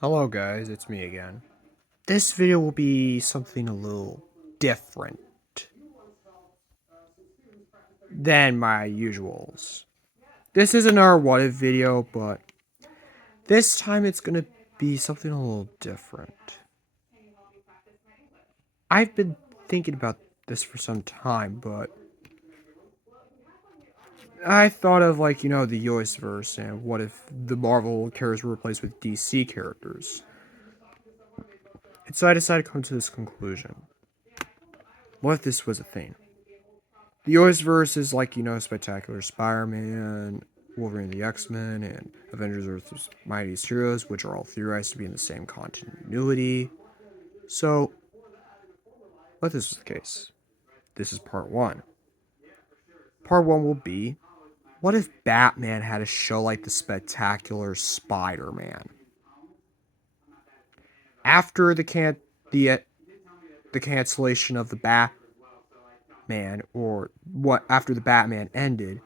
Hello guys, it's me again. This video will be something a little different than my usuals. This isn't our what if video, but this time it's gonna be something a little different. I've been thinking about this for some time, but I thought of the US verse and what if the Marvel characters were replaced with DC characters. And so I decided to come to this conclusion. What if this was a thing? The Yoisverse is Spectacular Spider-Man, Wolverine the X-Men, and Avengers Earth's Mightiest Heroes, which are all theorized to be in the same continuity. So, what if this was the case? This is part one. Part one will be, what if Batman had a show like the Spectacular Spider-Man? After the cancellation of the Batman, or what after the Batman ended,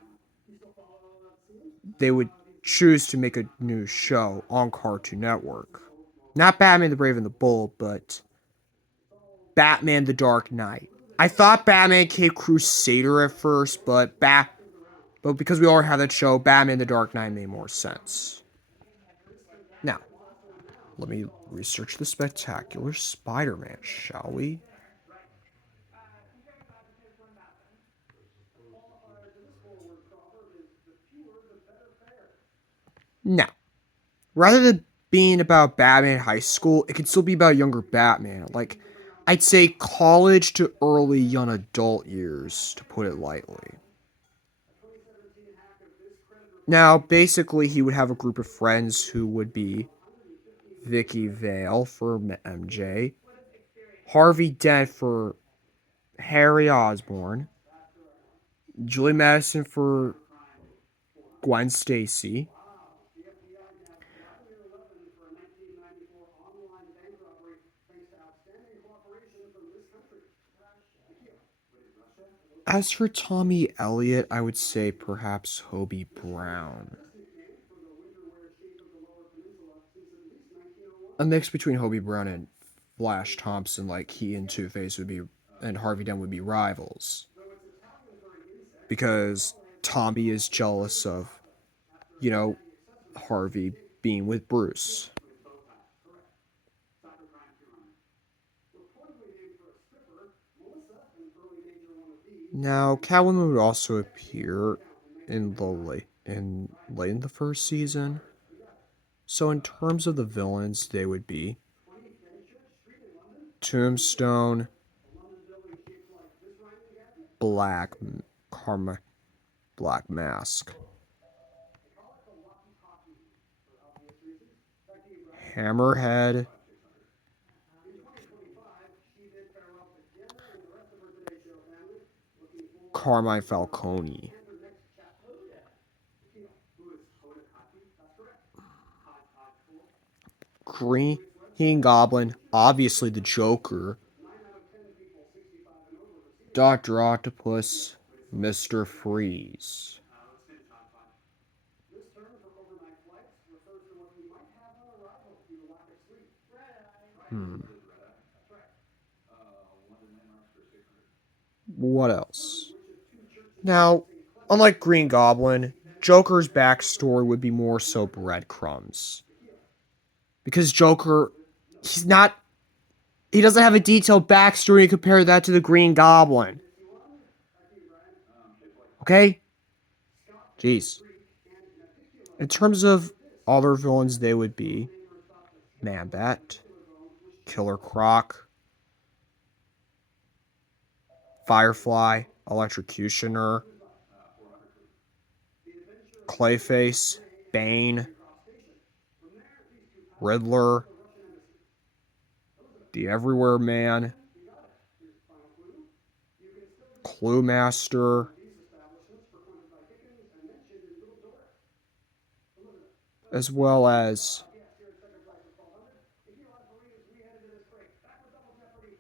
they would choose to make a new show on Cartoon Network. Not Batman the Brave and the Bold, but Batman the Dark Knight. I thought Batman Cape Crusader at first, but because we already have that show, Batman the Dark Knight made more sense. Now, let me research the Spectacular Spider-Man, shall we? Now, rather than being about Batman high school, it could still be about younger Batman. Like, I'd say college to early young adult years, to put it lightly. Now, basically, he would have a group of friends who would be Vicky Vale for MJ, Harvey Dent for Harry Osborn, Julie Madison for Gwen Stacy, as for Tommy Elliott, I would say perhaps Hobie Brown. A mix between Hobie Brown and Flash Thompson, like he and Two Face would be, and Harvey Dent would be rivals. Because Tommy is jealous of, you know, Harvey being with Bruce. Now, Catwoman would also appear in late in the first season. So in terms of the villains, they would be Tombstone, Black Karma, Black Mask, Hammerhead, Carmine Falcone, Green Goblin, obviously the Joker, Dr. Octopus, Mr. Freeze. Hmm. What else? Now, unlike Green Goblin, Joker's backstory would be more so breadcrumbs. Because Joker, he's not. He doesn't have a detailed backstory to compare that to the Green Goblin. Okay? Jeez. In terms of other villains, they would be Man-Bat, Killer Croc, Firefly, Electrocutioner, Clayface, Bane, Riddler, the Everywhere Man, Clue Master, as well as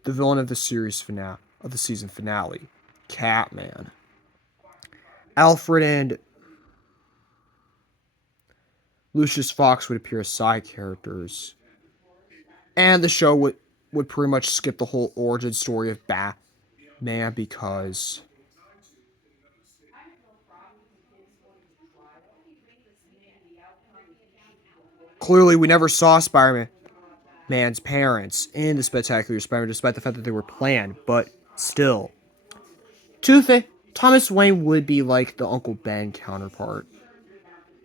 the villain of the season finale, Catman. Alfred and Lucius Fox would appear as side characters, And the show would pretty much skip the whole origin story of Batman because clearly we never saw Spider-Man's parents in the Spectacular Spider-Man, despite the fact that they were planned. But still, Thomas Wayne would be like the Uncle Ben counterpart,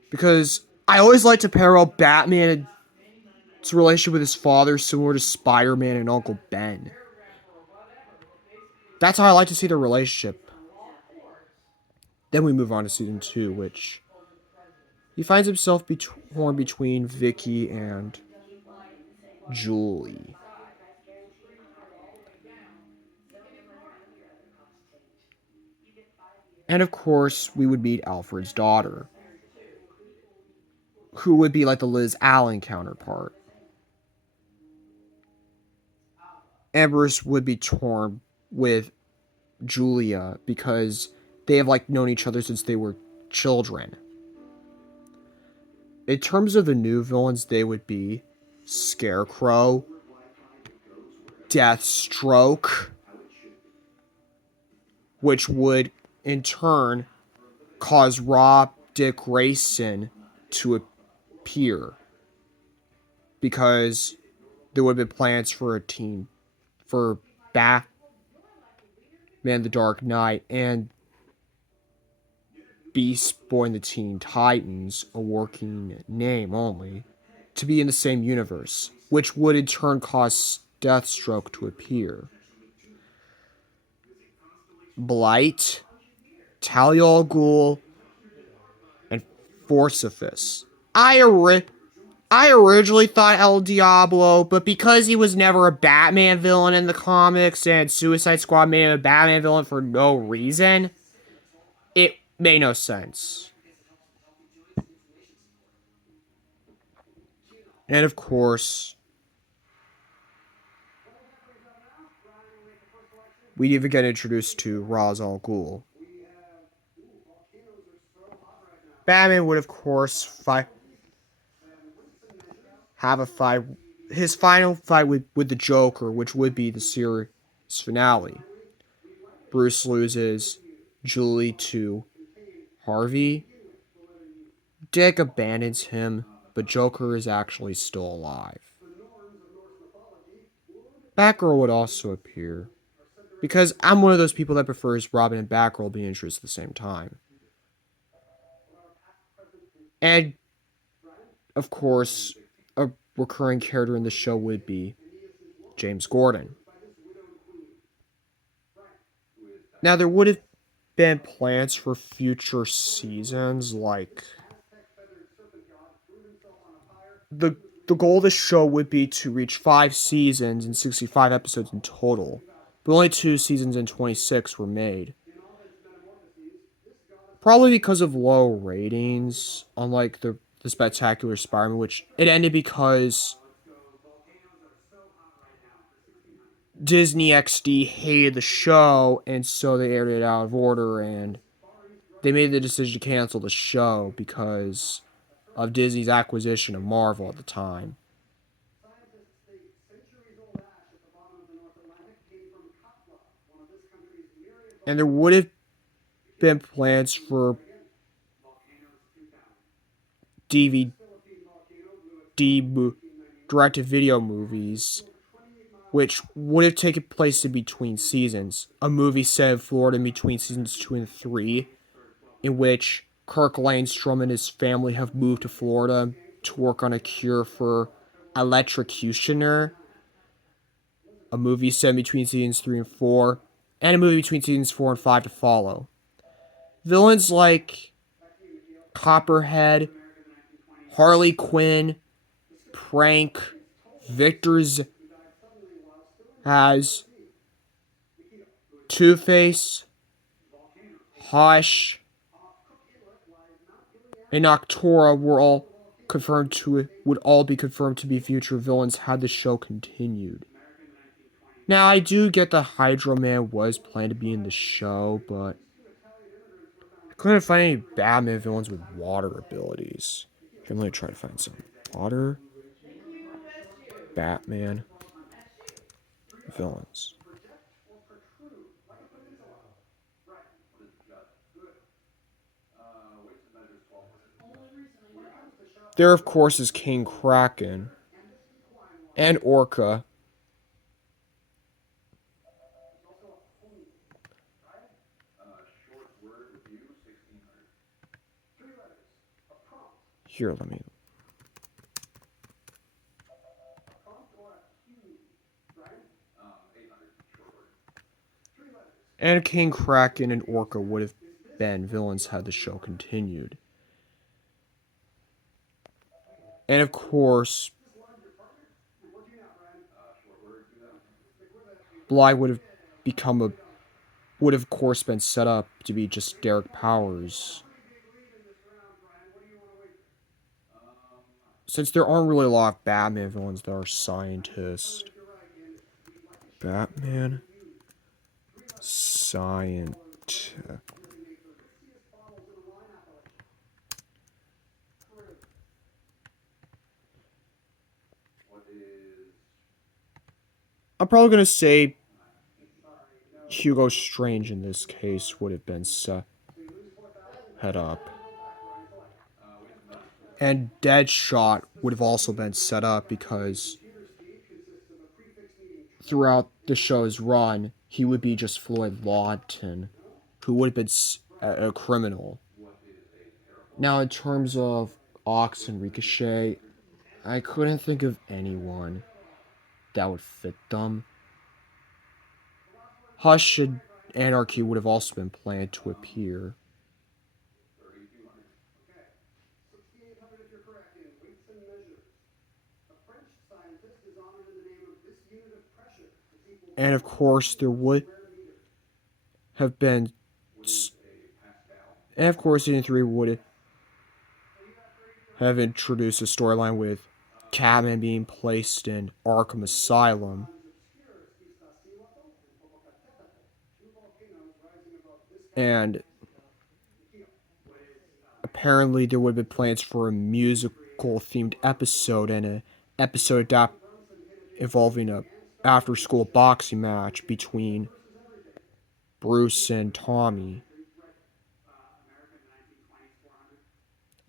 because I always like to parallel Batman's relationship with his father similar to Spider-Man and Uncle Ben. That's how I like to see their relationship. Then we move on to season 2, which he finds himself torn between Vicky and Julie. And of course, we would meet Alfred's daughter, who would be like the Liz Allen counterpart. Ambrose would be torn with Julia because they have like known each other since they were children. In terms of the new villains, they would be Scarecrow, Deathstroke, which would in turn cause Rob Dick Grayson to appear because there would have been plans for a team for Batman the Dark Knight and Beast Boy and the Teen Titans, a working name only, to be in the same universe, which would in turn cause Deathstroke to appear. Blight, Talia al Ghul, and Forciphus. I originally thought El Diablo, but because he was never a Batman villain in the comics and Suicide Squad made him a Batman villain for no reason, it made no sense. And of course, we even get introduced to Ra's al Ghul. Batman would, of course, have a fight. His final fight with the Joker, which would be the series finale. Bruce loses Julie to Harvey. Dick abandons him, but Joker is actually still alive. Batgirl would also appear, because I'm one of those people that prefers Robin and Batgirl being introduced at the same time. And, of course, a recurring character in the show would be James Gordon. Now, there would have been plans for future seasons, like the goal of the show would be to reach 5 seasons and 65 episodes in total, but only 2 seasons and 26 were made. Probably because of low ratings, unlike the Spectacular Spider-Man, which it ended because Disney XD hated the show, and so they aired it out of order, and they made the decision to cancel the show because of Disney's acquisition of Marvel at the time. And there would have been plans for DVD direct-to-video movies, which would have taken place in between seasons. A movie set in Florida in between seasons 2 and 3, in which Kirk Langstrom and his family have moved to Florida to work on a cure for electrocutioner. A movie set between seasons 3 and 4, and a movie between seasons 4 and 5 to follow. Villains like Copperhead, Harley Quinn, Prank, Victor has Two-Face, Hush, and Noctura would all be confirmed to be future villains had the show continued. Now, I do get the Hydro Man was planned to be in the show, but I couldn't find any Batman villains with water abilities. Let me try to find some. Water? Batman villains. There, of course, is King Kraken and Orca. Here, let me. And King Kraken and Orca would have been villains had the show continued. And of course, Bly would have of course been set up to be just Derek Powers. Since there aren't really a lot of Batman villains that are scientists. Batman scientist. I'm probably gonna say Hugo Strange in this case would have been set up. And Deadshot would have also been set up because throughout the show's run, he would be just Floyd Lawton, who would have been a criminal. Now, in terms of Ox and Ricochet, I couldn't think of anyone that would fit them. Hush and Anarchy would have also been planned to appear. And of course, there would have been. And of course, Season 3 would have introduced a storyline with Catman being placed in Arkham Asylum. And apparently, there would have been plans for a musical themed episode and an episode involving a after school boxing match between Bruce and Tommy.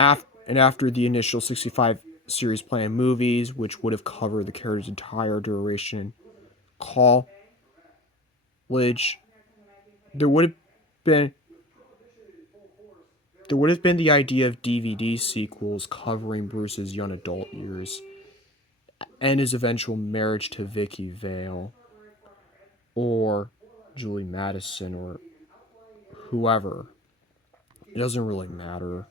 After the initial 65 series planned movies, which would have covered the character's entire duration, college, there would have been the idea of DVD sequels covering Bruce's young adult years and his eventual marriage to Vicky Vale or Julie Madison or whoever. It doesn't really matter.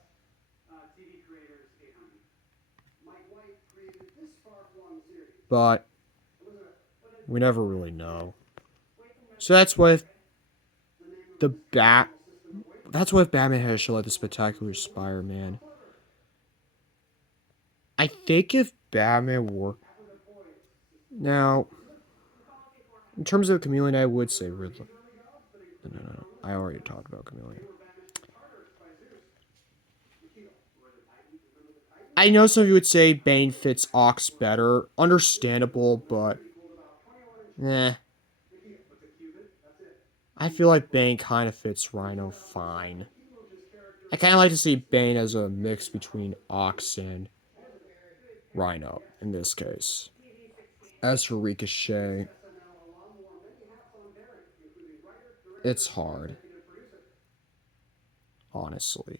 But we never really know. So that's what if Batman had a show like the Spectacular Spider-Man. I think if Batman were now, in terms of Chameleon, I would say Riddler. No. I already talked about Chameleon. I know some of you would say Bane fits Ox better. Understandable, but I feel like Bane kind of fits Rhino fine. I kind of like to see Bane as a mix between Ox and Rhino in this case. As for Ricochet, it's hard. Honestly.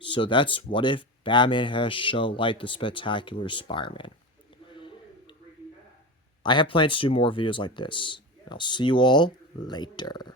So that's what if Batman had a show like the Spectacular Spider-Man. I have plans to do more videos like this. I'll see you all later.